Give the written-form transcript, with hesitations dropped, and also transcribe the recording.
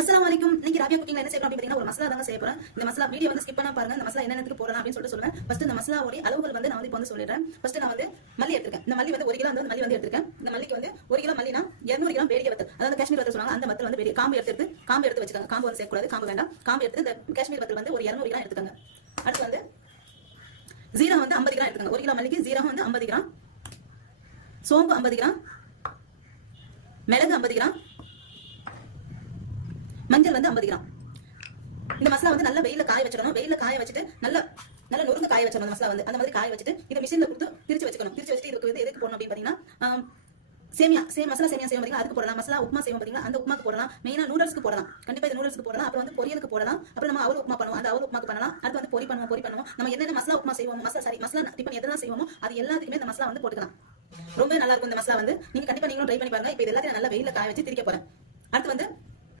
அஸ்ஸலாமு அலைக்கும். இன்னைக்கு ராபியா குக்கிங்ல என்ன செய்யணும் அப்படினா ஒரு மசாலா தாங்க செய்ய போறேன். இந்த மசாலா வீடியோ வந்து ஸ்கிப் பண்ணா பாருங்க. இந்த மசாலா என்னென்னத்துக்கு போடலாம் அப்படின்னு சொல்லுவேன். ஃபர்ஸ்ட் இந்த மசாலாவோட அளவுகள் வந்து நான் வந்து இப்போ வந்து சொல்லிடுறேன். ஃபர்ஸ்ட் நான் வந்து மல்லி எடுத்துக்கேன். இந்த மல்லி வந்து 1 கிலோ வந்து மல்லி வந்து எடுத்துக்கேன். இந்த மல்லிக்கு வந்து 1 கிலோ மல்லினா 200 கிராம் வேடிக்கை வத்தல், அதாவது காஷ்மீர் வத்தல் சொல்றாங்க. அந்த வத்தல் வந்து வேடி காம்பு எடுத்து வச்சுக்கோங்க. காம்பு வந்து சேர்க்கக்கூடாது, காம்பு வேண்டாம். காம்பு எடுத்து இந்த காஷ்மீர் வத்தல் வந்து ஒரு 200 கிராம் எடுத்துக்கோங்க. அடுத்து வந்து ஜீரகம் வந்து 50 கிராம் எடுத்துக்கோங்க. 1 கிலோ மல்லிக்கு ஜீரகம் வந்து 50 கிராம், சோம்பு 50 கிராம், மிளகு 50 கிராம், மஞ்சள் வந்து 50 கிராம். இந்த மசாலா வந்து நல்ல வெயில காய வச்சிடணும். வெயில காய வச்சுட்டு நல்ல நொறுங்க காய வச்சிடணும். அந்த மசாலா வந்து அந்த மாதிரி காய வச்சுட்டு இந்த மிஷின்ல கொடுத்து திரிச்சு வச்சுக்கணும். திரிச்சு வச்சுட்டு இதுக்கு வந்து எதுக்கு போடணும் அப்படின்னு பாத்தீங்கன்னா, மசாலா சேமியா செய்வோம் பாத்தீங்கன்னா அதுக்கு போடலாம். மசாலா உப்புமா செய்வோம் பாத்தீங்கன்னா அந்த உப்புமாக்கு போடலாம். மெயினா நூடல்ஸ்க்கு போடலாம். கண்டிப்பா இந்த நூடல்ஸ்க்கு போடலாம். அப்புறம் வந்து பொரியலுக்கு போடலாம். அப்புறம் நம்ம அவல் உப்புமா பண்ணுவோம், அந்த அவல் உப்புமாக்கு பண்ணலாம். அடுத்து வந்து பொரி பண்ணுவோம். நம்ம என்னென்ன மசாலா உப்புமா செய்வோம், மசாலா டிஃபன் எதெல்லாம் செய்வோமோ அது எல்லாத்துக்குமே இந்த மசாலா வந்து போட்டுக்கலாம். ரொம்ப நல்லா இருக்கும் இந்த மசாலா வந்து. நீங்க கண்டிப்பா நீங்களும் ட்ரை பண்ணி பாருங்க. இப்போ இது எல்லாத்தையும் நல்லா வெயில காய வச்சு திரிக்க போறேன். அடுத்து வந்து